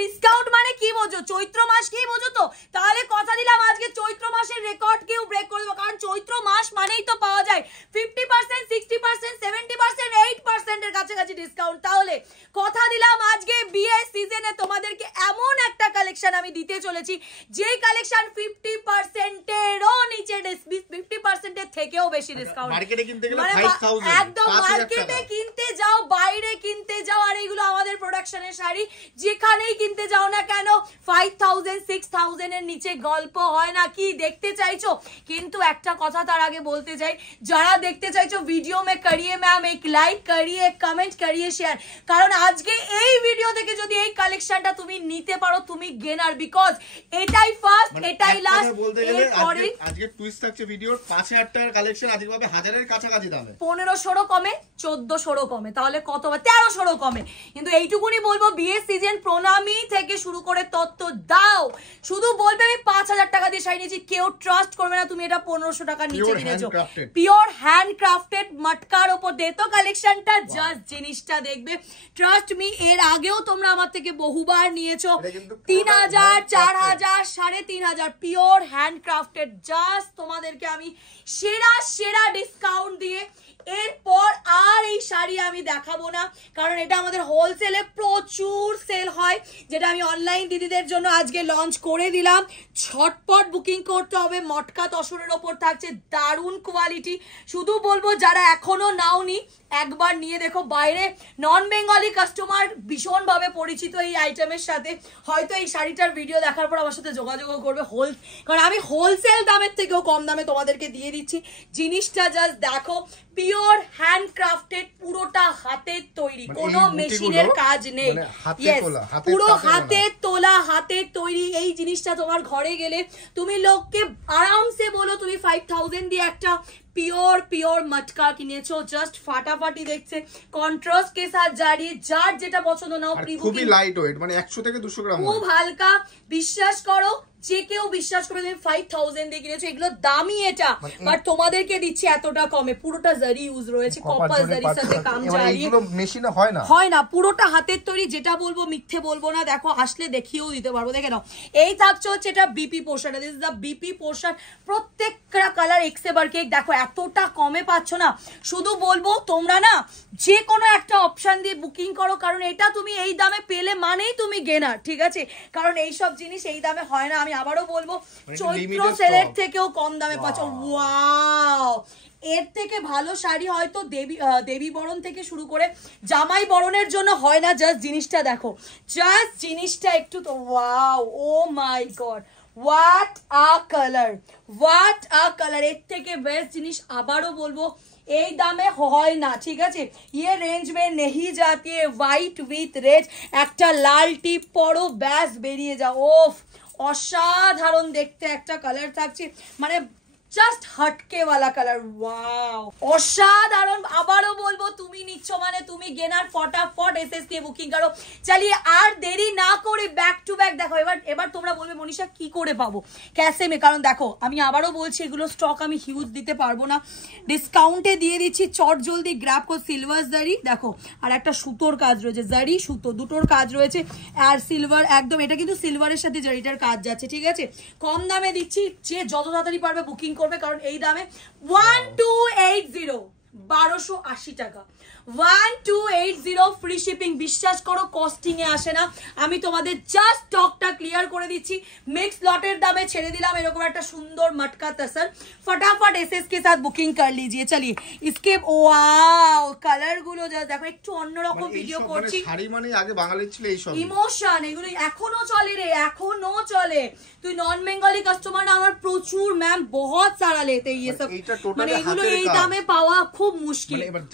Discount মানে কি বোঝো? চৈত্র মাস কি বোঝো তো? তাহলে কথা দিলাম আজকে চৈত্র মাসের রেকর্ড কেউ ব্রেক করে দেবো, কারণ চৈত্র মাস মানেই তো পাওয়া যায় 50%, 60%, 70%, 8% এর কাছাকাছি ডিসকাউন্ট। তাহলে কথা দিলাম আজকে বিয়ে সিজনে তোমাদেরকে এমন একটা কালেকশন আমি দিতে চলেছি, যেই কালেকশন 50% এরও নিচে, 50% এর থেকেও বেশি ডিসকাউন্ট। মার্কেটে কিনতে গেলে 5000, একদম মার্কেটে কিনতে যাও, বাইরে কিনতে যাও, আর এইগুলো আমাদের প্রোডাকশনের শাড়ি, যেখানেই কিনতে যাও না কেন 5000, 6000 এর নিচে গল্প হয় না। কি দেখতে চাইছো? কিন্তু একটা কথা তার আগে বলতে চাই, যারা দেখতে চাইছো ভিডিও মে করিয়ে ম্যাম এক লাইক, করিয়ে কমেন্ট, করিয়ে শেয়ার, কারণ আজকে এই ভিডিও থেকে যদি এই কালেকশনটা তুমি নিতে পারো তুমি গেনার, বিকজ এটাই ফার্স্ট, এটাই লাস্ট। এরপরে আজকে টুইস্ট থাকছে ভিডিওর 5000 টাকার কালেকশন আজকে পাবে 1000 এর কাছাকাছি দামে, 1500 কমে, 1400 কমে, তাহলে কত? 1300 কমে। কিন্তু এইটুকুনি বলবো, বিয়ে সিজন প্রণামী থেকে শুরু করে তত্ত্ব দাও, শুধু বলবে আমি 5000 টাকা দিয়ে শাড়ি নিয়েছি, কেউ ট্রাস্ট করবে না তুমি এটা 1500 টাকার নিচে কিনেছো। পিওর হ্যান্ড ক্রাফটেড মটকার ওপর দে তো কালেকশনটা, জাস্ট জিনিসটা দেখবে, ট্রাস্ট মি। এর আগেও তোমরা আমার থেকে বহুবার নিয়েছো 3000, 4000, 3500, পিওর হ্যান্ড ক্রাফটেড। জাস্ট তোমাদেরকে আমি সেরা সেরা ডিসকাউন্ট দিয়ে এরপর আর এই শাড়ি আমি দেখাবো না, কারণ এটা আমাদের হোলসেলে প্রচুর সেল হয়, যেটা আমি অনলাইন দিদিদের জন্য আজকে লঞ্চ করে দিলাম। ঝটপট বুকিং করতে হবে। মটকা তসরের ওপর থাকছে, দারুণ কোয়ালিটি। শুধু বলবো যারা এখনো নাওনি একবার নিয়ে দেখো। বাইরে নন বেঙ্গলি কাস্টমার ভীষণভাবে পরিচিত এই আইটেমের সাথে, হয়তো এই শাড়িটার ভিডিও দেখার পর আমার সাথে যোগাযোগ করবে, কারণ আমি হোলসেল দামের থেকেও কম দামে তোমাদেরকে দিয়ে দিচ্ছি। জিনিসটা জাস্ট দেখো, পিওর হ্যান্ড ক্রাফটেড, পুরোটা হাতের তৈরি, কোনো মেশিনের কাজ নেই, পুরো হাতের তোলা, হাতের তৈরি। এই জিনিসটা তোমার ঘরে গেলে তুমি লোককে আরামসে বলো তুমি 5000 দিয়ে একটা পিওর মটকা কিনেছো, জাস্ট ফাটাফাটি দেখছে, কন্ট্রাস্ট কে সাথ জারি, যার যেটা পছন্দ নাও। খুবই লাইট ওয়েট, মানে 100 থেকে 200 গ্রাম, খুব হালকা। বিশ্বাস করো, যে কেউ বিশ্বাস করে তুমি 5000 দিয়ে কিনেছো, এগুলো দামি এটা, বাট তোমাদেরকে দিচ্ছি এতটা কমে। পুরোটা জারি ইউজ রয়েছে, কপার জারির সাথে কাম জারি, এগুলো মেশিনে হয় না, পুরোটা হাতের তৈরি। যেটা বলবো মিথ্যে বলবো না, দেখো আসলে দেখিয়েও দিতে পারবো, দেখে নাও। এই থাকছে হচ্ছে এটা BP portion, this is the BP portion, প্রত্যেকটা কালার এক্সেবার কেক। দেখো এতটা কমে পাচ্ছ না, শুধু বলবো তোমরা না যে কোনো একটা অপশন দিয়ে বুকিং করো, কারণ এটা তুমি এই দামে পেলে মানেই তুমি গেনার, ঠিক আছে? কারণ এইসব জিনিস এই দামে হয় না। আমি আবারও বলবো, চৈত্র সেলের থেকেও কম দামে পাচ্ছ। ওয়াও, এর থেকে ভালো শাড়ি হয়তো দেবী বরণ থেকে শুরু করে জামাই বরণের জন্য হয় না। জাস্ট জিনিসটা দেখো, জাস্ট জিনিসটা একটু তো wow, oh my God, what a colour, what a colour. এর থেকে বেস্ট জিনিস আবারও বলবো এই দামে হয় না, ঠিক আছে? ये रेंज में नहीं जाती है। व्हाइट উইথ রেড, একটা লাল টিপ পরো, ব্যাস বেরিয়ে যাও। ওফ, অসাধারণ দেখতে একটা কালার থাকছে, মানে জাস্ট হটকে वाला কালার। ওয়াও, অসাধারণ। আবারও বলবো, তুমি নিচ্ছ মানে তুমি গেনার, ফটাফট এসএস দিয়ে বুকিং করো। চালিয়ে আর দেরি না করে ব্যাক টু ব্যাক দেখো। এবার তোমরা বলবে মনীষা কি করে পাবো, ক্যাসে মে? কারণ দেখো আমি আবারও বলছি, এগুলো স্টক আমি হিউজ দিতে পারবো না, ডিসকাউন্টে দিয়ে দিচ্ছি। চট জলদি গ্র্যাব কর। সিলভার জারি দেখো, আর একটা সুতোর কাজ রয়েছে, জারি সুতো দুটোর কাজ রয়েছে, আর সিলভার একদম, এটা কিন্তু সিলভারের সাথে জারিটার কাজ যাচ্ছে, ঠিক আছে? কম দামে দিচ্ছি, যে যত তাড়াতাড়ি পারবে বুকিং করবে, কারণ এই দামে 1280, 1280 টাকা, 1280 ফ্রি শিপিং। বিশ্বাস করো কস্টিং এ আসে না। আমি তোমাদের জাস্ট স্টকটা ক্লিয়ার করে দিচ্ছি। মিক্স লটের দামে ছেড়ে দিলাম এরকম একটা সুন্দর মটকা তসর। ফটাফট এসএস के साथ বুকিং कर लीजिए। चलिए इसके ওয়াও কালার গুলো যা দেখো, একটু অন্যরকম ভিডিও করছি। শাড়ি মানে আগে বাঙালির ছিল এই সব ইমোশন, এগুলো এখনো চলে রে, এখনো চলে। তুই নন বেঙ্গলি কাস্টমার না আমার প্রচুর ম্যাম, বহুত সারা লেতে ये सब, মানে এগুলো এই দামে পাওয়া খুব মুশকিল। মানে এবার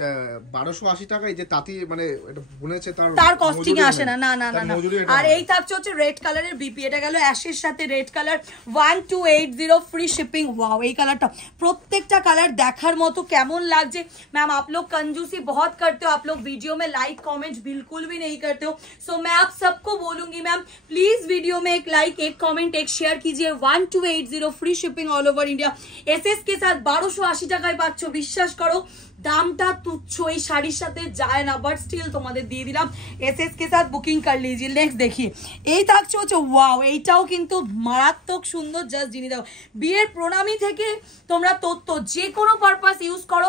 1280 টাকা এই যে তাঁতি, মানে এটা বুনেছে, তার কস্টিং এ আসে না, না না না। আর এই থাকছে হচ্ছে রেড কালারের বিপি, এটা গেল অ্যাশের সাথে red colour, 1280 free shipping. Wow, এই কালারটা, প্রত্যেকটা কালার দেখার মতো। কেমন লাগছে मैम? आप लोग कंजूसी बहुत करते हो, आप लोग वीडियो में लाइक कमेंट बिल्कुल भी नहीं करते हो। सो मैं आप सबको बोलूंगी मैम, प्लीज वीडियो में एक लाइक, एक कमेंट, एक शेयर कीजिए। 1280 free shipping all over India. SS के साथ 1280 টাকায় পাচ্ছ। বিশ্বাস করো दामटा तुच्छ এই শাড়ির সাথে যায় না বাট স্টিল তোমাদের দিয়ে দিলাম এসএস के साथ বুকিং कर लीजिए नेक्स्ट देखिए এই থাকছে হচ্ছে ওয়াও এইটাও কিন্তু মারাত্মক সুন্দর জাস্ট জিনি দাও বিয়ের প্রণামী থেকে তোমরা তত্ত্ব যে কোনো পারপাস ইউজ করো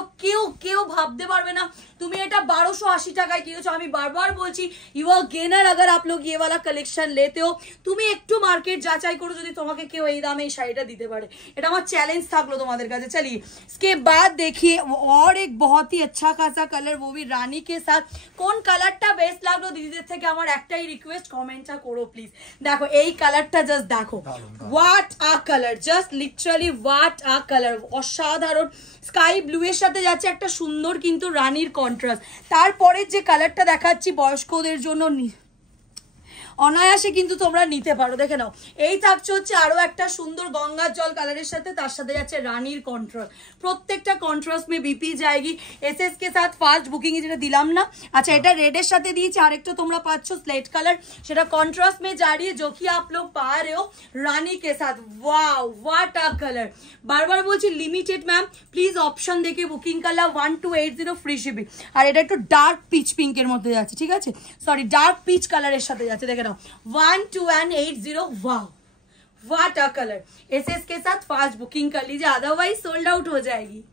কেউ ভাবতে পারবে না তুমি এটা 1280 টাকায় কিনেছো আমি বারবার বলছি ইউ আর গেনার अगर आप लोग ये वाला कलेक्शन लेते हो তুমি একটু মার্কেট যাচাই করো যদি তোমাকে কেউ এই দামে এই শাড়িটা দিতে পারে এটা আমার চ্যালেঞ্জ থাকলো তোমাদের কাছে चलिए इसके बाद देखिए और एक बहुत ही अच्छा खासा कलर वो भी रानी के साथ কোন কালারটা বেস্ট লাগলো দিদিদের থেকে আমার একটাই রিকোয়েস্ট কমেন্টটা করো প্লিজ দেখো এই কালারটা জাস্ট দেখো what a colour just literally what a colour অসাধারণ স্কাই ব্লু এর সাথে যাচ্ছে একটা সুন্দর কিন্তু রানীর কন্ট্রাস্ট তারপরে যে কালারটা দেখাচ্ছি বয়স্কদের জন্য অনায়াসে কিন্তু তোমরা নিতে পারো দেখে নাও এই থাকছে হচ্ছে আরো একটা সুন্দর গঙ্গার জল কালারের সাথে তার সাথে যাচ্ছে রানীর কন্ট্রাস্ট প্রত্যেকটা কন্ট্রাস্ট মে বিপি जाएगी एसएस के साथ फास्ट बुकिंग যেটা দিলাম না আচ্ছা এটা রেড এর সাথে দিয়েছি আরেকটা তোমরা পাচ্ছ স্লেট কালার সেটা কন্ট্রাস্ট में जा रही है जो कि आप लोग पा रहे हो रानी के साथ वाओ व्हाट अ कलर बार-बार বলছি লিমিটেড ম্যাম প্লিজ অপশন দেখে বুকিং করলা 1280 ফ্রি শিপিং আর এটা একটু ডার্ক পিচ পিঙ্ক এর মধ্যে যাচ্ছে ঠিক আছে সরি ডার্ক পিচ কালারের সাথে যাচ্ছে দেখে 1280 wow what a colour SS के साथ फास्ट बुकिंग कर लीजिए अदरवाइज सोल्ड आउट हो जाएगी